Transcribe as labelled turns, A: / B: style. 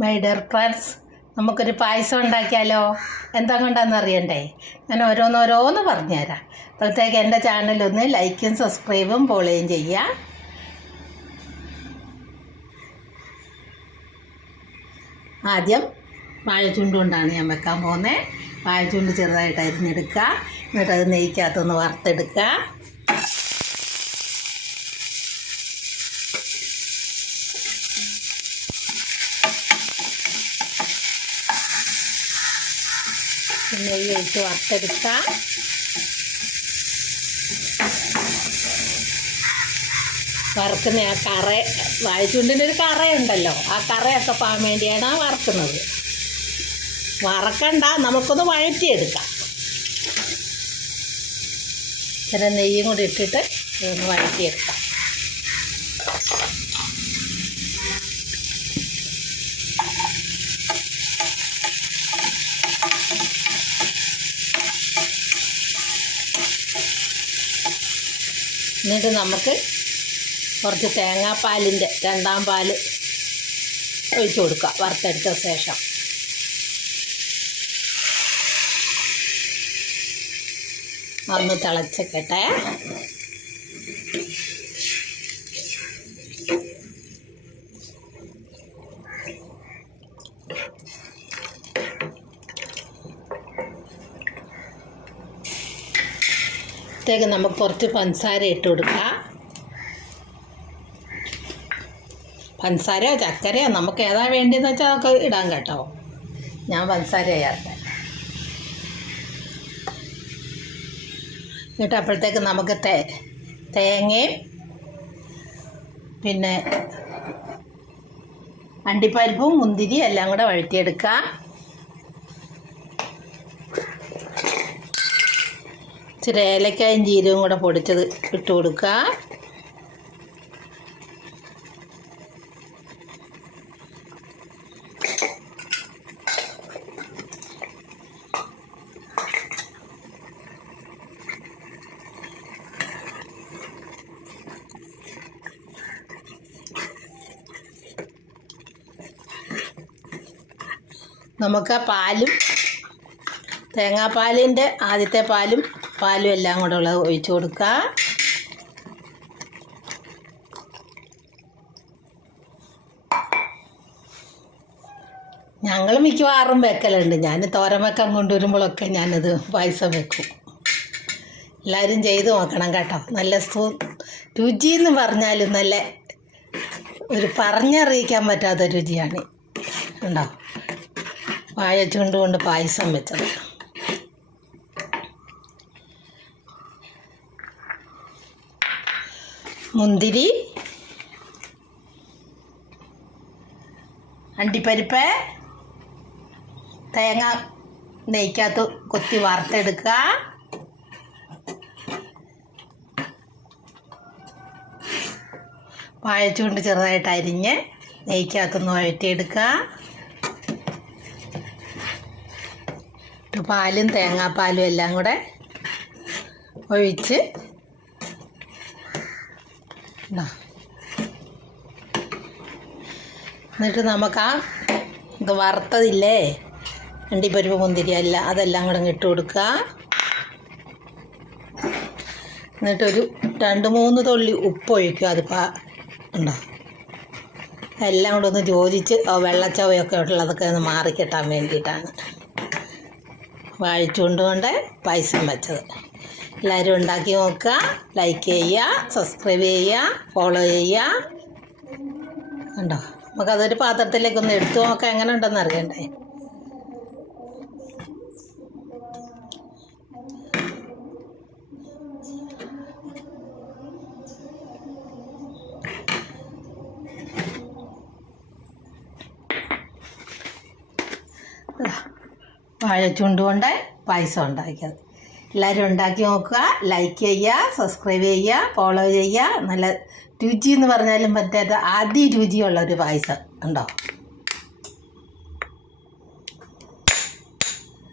A: My dear friends നമുക്കൊരു പായസം ഉണ്ടാക്കിയാലോ? എന്താ കൊണ്ടാന്ന് അറിയണ്ടേ? ഞാൻ ഓരോന്നോരോന്ന് പറഞ്ഞുതരാം. അപ്പോഴത്തേക്ക് എന്റെ ചാനലൊന്ന് ലൈക്കും സബ്സ്ക്രൈബും ഫോളോയും ചെയ്യുക. ആദ്യം വാഴച്ചുണ്ട് കൊണ്ടാണ് ഞാൻ വെക്കാൻ പോകുന്നത്. വാഴച്ചുണ്ട് ചെറുതായിട്ട് അരിഞ്ഞെടുക്കുക. എന്നിട്ടത് നെയ്ക്കകത്തൊന്ന് വറുത്തെടുക്കുക. നെയ്യ് ഒഴിച്ച് വറുത്തെടുക്കാം. വറുക്കുന്ന ആ കറ വാഴച്ചുണ്ടിന്റെ ഒരു കറയുണ്ടല്ലോ. ആ കറയൊക്കെ പോകാൻ വേണ്ടിയാണ് വറുക്കുന്നത്. വറക്കണ്ട നമുക്കൊന്ന് വഴറ്റിയെടുക്കാം. ചില നെയ്യും കൂടി ഇട്ടിട്ട് ഒന്ന് വഴറ്റിയെടുക്കാം. എന്നിട്ട് നമുക്ക് കുറച്ച് തേങ്ങാപ്പാലിന്റെ രണ്ടാം പാൽ ഒഴിച്ചു കൊടുക്കുക വറുത്തെടുത്ത ശേഷം. ഒന്ന് തിളച്ചക്കട്ടെ. ത്തേക്ക് നമുക്ക് കുറച്ച് പഞ്ചസാര ഇട്ട് കൊടുക്കാം. പഞ്ചസാരയോ ചക്കരയോ നമുക്ക് ഏതാ വേണ്ടതെന്ന് വെച്ചാൽ നമുക്ക് ഇടാൻ കേട്ടോ. ഞാൻ പഞ്ചസാര ചേർത്തേ എന്നിട്ട് അപ്പോഴത്തേക്ക് നമുക്ക് തേ തേങ്ങയും പിന്നെ അണ്ടിപ്പരിപ്പും മുന്തിരി എല്ലാം കൂടെ വഴറ്റിയെടുക്കാം. ഇച്ചിരി ഏലക്കായും ജീരകവും കൂടെ പൊടിച്ചത് ഇട്ട് കൊടുക്കുക. നമുക്ക് ആ പാലും തേങ്ങാപ്പാലിന്റെ ആദ്യത്തെ പാലും പാലും എല്ലാം കൂടെ ഉള്ളത് ഒഴിച്ചു കൊടുക്കുക. ഞങ്ങൾ മിക്കവാറും വെക്കലുണ്ട്. ഞാൻ തോരൻ വെക്കാൻ കൊണ്ടുവരുമ്പോഴൊക്കെ ഞാനത് പായസം വെക്കും. എല്ലാവരും ചെയ്ത് നോക്കണം കേട്ടോ. നല്ല സൂ രുചി എന്ന് പറഞ്ഞാലും നല്ല ഒരു പറഞ്ഞറിയിക്കാൻ പറ്റാത്ത രുചിയാണ്. ഉണ്ടോ വാഴ ചുണ്ടുകൊണ്ട് പായസം വെച്ചത്. മുന്തിരി അണ്ടിപ്പരിപ്പ് തേങ്ങ നെയ്ക്കകത്ത് കൊത്തി വറുത്തെടുക്കുക വാഴച്ചുകൊണ്ട് ചെറുതായിട്ട് അരിഞ്ഞ് നെയ്ക്കകത്തൊന്ന് വഴറ്റിയെടുക്കുക പാലും തേങ്ങാപ്പാലും എല്ലാം കൂടെ ഒഴിച്ച്. എന്നിട്ട് നമുക്ക് ആ ഇത് വറുത്തതില്ലേ? അണ്ടിപ്പരിപ്പ് മുന്തിരി അല്ല അതെല്ലാം കൂടെ ഇട്ട് കൊടുക്കുക. എന്നിട്ടൊരു രണ്ട് മൂന്ന് തുള്ളി ഉപ്പ് ഒഴിക്കുക അതിപ്പോൾ ഉണ്ടോ? എല്ലാം കൂടെ ഒന്ന് ചോദിച്ച് വെള്ളച്ചവയൊക്കെ ഉള്ളതൊക്കെ ഒന്ന് മാറിക്കിട്ടാൻ വേണ്ടിയിട്ടാണ്. വാഴിച്ചുകൊണ്ട് കൊണ്ട് പായസം വെച്ചത്. എല്ലാവരും ഉണ്ടാക്കി നോക്കുക. ലൈക്ക് ചെയ്യുക സബ്സ്ക്രൈബ് ചെയ്യുക ഫോളോ ചെയ്യുക. കണ്ടോ? നമുക്കതൊരു പാത്രത്തിലേക്ക് ഒന്ന് എടുത്തു നോക്കാം. എങ്ങനെ ഉണ്ടെന്ന് അറിയണ്ടേ? വാഴച്ചുണ്ട് കൊണ്ട് പായസം ഉണ്ടാക്കിയത്. എല്ലാവരും ഉണ്ടാക്കി നോക്കുക ലൈക്ക് ചെയ്യുക സബ്സ്ക്രൈബ് ചെയ്യുക ഫോളോ ചെയ്യുക. നല്ല രുചി എന്ന് പറഞ്ഞാലും പറ്റാത്ത രുചിയുള്ള ഒരു പായസം. ഉണ്ടോ?